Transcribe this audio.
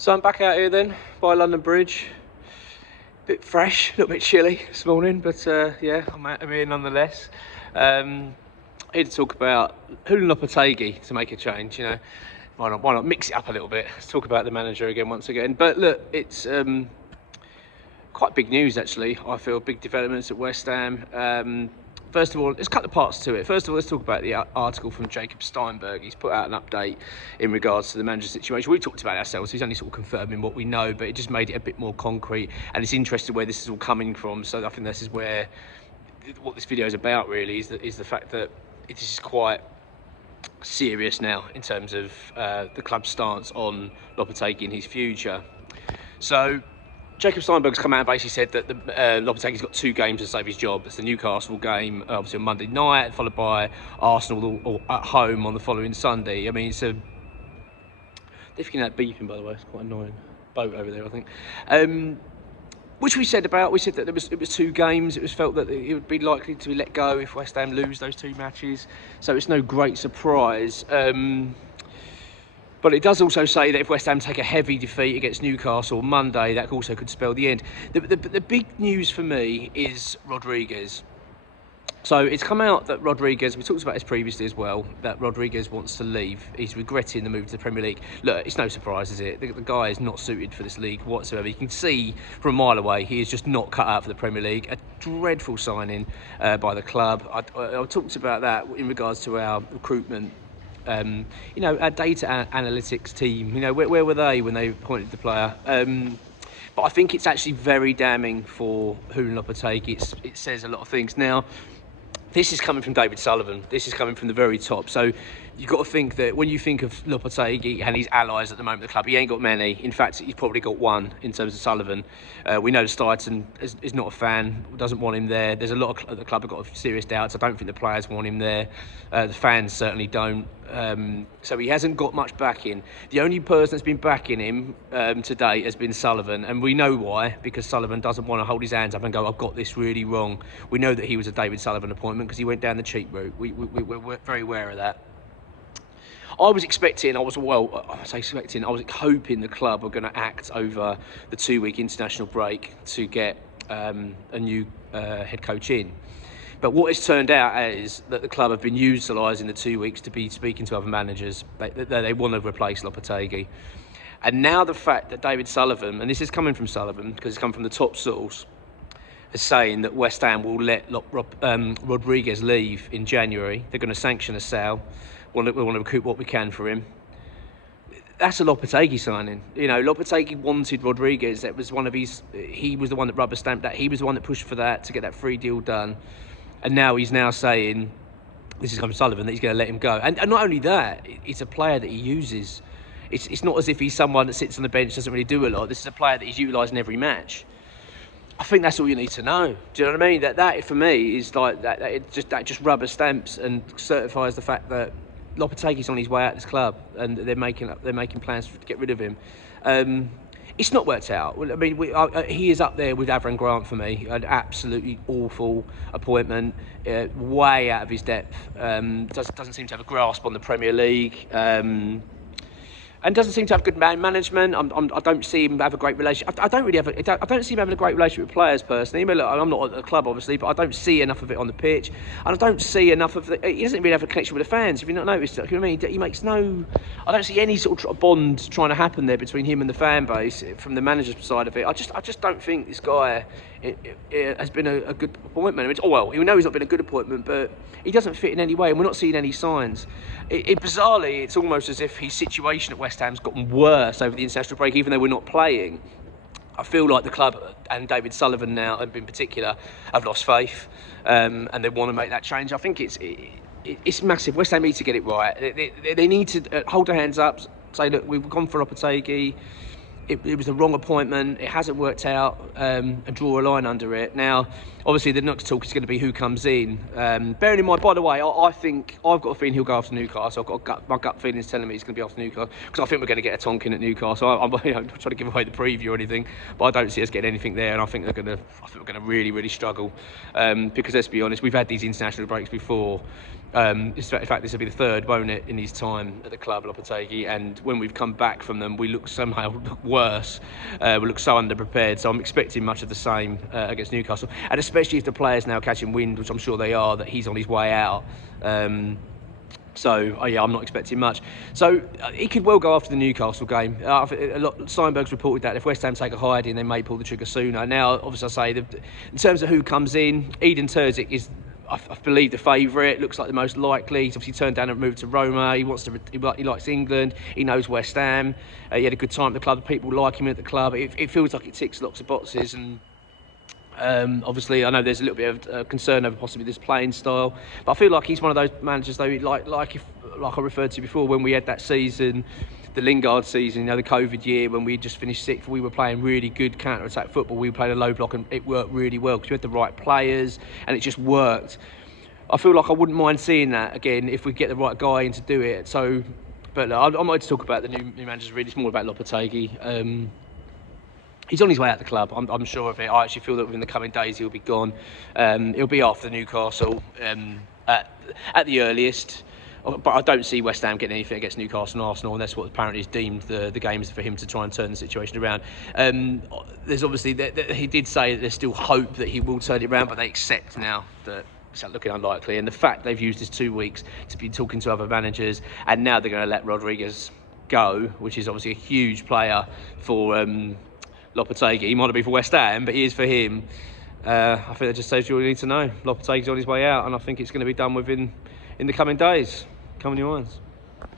So I'm back out here then by London Bridge. Bit fresh, a little bit chilly this morning, but yeah, I'm here nonetheless. Here to talk about Julen Lopetegui to make a change. You know, why not mix it up a little bit? Let's talk about the manager again once again. But look, it's quite big news actually. I feel big developments at West Ham. First of all, there's a couple of parts to it. First of all, let's talk about the article from Jacob Steinberg. He's put out an update in regards to the manager situation. We talked about it ourselves. He's only sort of confirming what we know, but it just made it a bit more concrete. And it's interesting where this is all coming from. So I think this is where what this video is about. Really, is the fact that it is quite serious now in terms of the club's stance on Lopetegui and his future. So Jacob Steinberg's come out and basically said that Lopetegui's got 2 games to save his job. It's the Newcastle game, obviously on Monday night, followed by Arsenal at home on the following Sunday. I mean, it's a... They're picking that beeping, by the way. It's quite annoying. Boat over there, I think. Which we said about. We said that it was 2 games. It was felt that it would be likely to be let go if West Ham lose those 2 matches. So it's no great surprise. But it does also say that if West Ham take a heavy defeat against Newcastle on Monday, that also could spell the end. The big news for me is Rodriguez. So it's come out that Rodriguez, we talked about this previously as well, that Rodriguez wants to leave. He's regretting the move to the Premier League. Look, it's no surprise, is it? The guy is not suited for this league whatsoever. You can see from a mile away, he is just not cut out for the Premier League. A dreadful signing by the club. I talked about that in regards to our recruitment. You know, our data analytics team, you know, where were they when they appointed the player? But I think it's actually very damning for Julen Lopetegui. It says a lot of things. Now, this is coming from David Sullivan. This is coming from the very top. So you've got to think that when you think of Lopetegui and his allies at the moment at the club, he ain't got many. In fact, he's probably got 1 in terms of Sullivan. We know Stighton is not a fan, doesn't want him there. There's a lot of the club have got serious doubts. I don't think the players want him there. The fans certainly don't. So he hasn't got much backing. The only person that's been backing him to date has been Sullivan, and we know why, because Sullivan doesn't want to hold his hands up and go, I've got this really wrong. We know that he was a David Sullivan appointment because he went down the cheap route. We're very aware of that. I was hoping the club were going to act over the 2-week international break to get a new head coach in. But what it's turned out is that the club have been utilising the 2 weeks to be speaking to other managers. They want to replace Lopetegui. And now the fact that David Sullivan, and this is coming from Sullivan because it's come from the top source, is saying that West Ham will let Rodriguez leave in January. They're going to sanction a sale. We want to recoup what we can for him. That's a Lopetegui signing. You know, Lopetegui wanted Rodriguez. That was one of his... He was the one that rubber stamped that. He was the one that pushed for that to get that free deal done. And now he's saying, this is coming from Sullivan, that he's going to let him go. And not only that, it's a player that he uses. It's not as if he's someone that sits on the bench, doesn't really do a lot. This is a player that he's utilising every match. I think that's all you need to know. Do you know what I mean? That for me is like that just rubber stamps and certifies the fact that Lopetegui's on his way out of this club, and they're making plans to get rid of him. It's not worked out. I mean, he is up there with Avram Grant for me. An absolutely awful appointment, way out of his depth. Doesn't seem to have a grasp on the Premier League. And doesn't seem to have good management. I don't see him have a great relationship. I don't see him having a great relationship with players personally. I mean, look, I'm not at the club obviously, but I don't see enough of it on the pitch, and I don't see enough of he doesn't really have a connection with the fans. If you've not noticed, you know what I mean? He makes no. I don't see any sort of bond trying to happen there between him and the fan base from the manager's side of it. I just don't think this guy has been a good appointment. I mean, we know he's not been a good appointment, but he doesn't fit in any way, and we're not seeing any signs. Bizarrely, it's almost as if his situation at West Ham's gotten worse over the international break, even though we're not playing. I feel like the club and David Sullivan now, in particular, have lost faith, and they want to make that change. I think it's massive. West Ham need to get it right. They need to hold their hands up, say, look, we've gone for Lopetegui. It was the wrong appointment. It hasn't worked out, and draw a line under it. Now, obviously, the next talk is going to be who comes in. Bearing in mind, by the way, I think I've got a feeling he'll go after Newcastle. My gut feeling is telling me he's going to be after Newcastle because I think we're going to get a Tonkin at Newcastle. I'm not trying to give away the preview or anything, but I don't see us getting anything there, and I think we're going to really, really struggle because let's be honest, we've had these international breaks before. In fact, this will be the third, won't it, in his time at the club, Lopetegui. And when we've come back from them, we look somehow worse. We look so underprepared. So I'm expecting much of the same against Newcastle. And especially if the players now catching wind, which I'm sure they are, that he's on his way out. Yeah, I'm not expecting much. So he could well go after the Newcastle game. Steinberg's reported that if West Ham take a hiding, they may pull the trigger sooner. Now, obviously, I say in terms of who comes in, Edin Terzic is, I believe, the favourite. Looks like the most likely. He's obviously turned down and moved to Roma. He likes England. He knows West Ham. He had a good time at the club. People like him at the club. It feels like it ticks lots of boxes. And obviously, I know there's a little bit of concern over possibly this playing style, but I feel like he's one of those managers, though, like I referred to before, when we had that season, the Lingard season, the COVID year, when we just finished sixth, we were playing really good counter-attack football. We played a low block and it worked really well because we had the right players and it just worked. I feel like I wouldn't mind seeing that again if we get the right guy in to do it. So, but I'm not going to talk about the new managers really. It's more about Lopetegui. He's on his way out of the club, I'm sure of it. I actually feel that within the coming days he'll be gone. He'll be after Newcastle at the earliest. But I don't see West Ham getting anything against Newcastle and Arsenal, and that's what apparently is deemed the games for him to try and turn the situation around. There's obviously, he did say that there's still hope that he will turn it around, but they accept now that it's looking unlikely. And the fact they've used this 2 weeks to be talking to other managers, and now they're going to let Rodriguez go, which is obviously a huge player for Lopetegui. He might not be for West Ham, but he is for him. I think that just says you all you need to know. Lopetegui's on his way out, and I think it's going to be done in the coming days. Come on, your ones.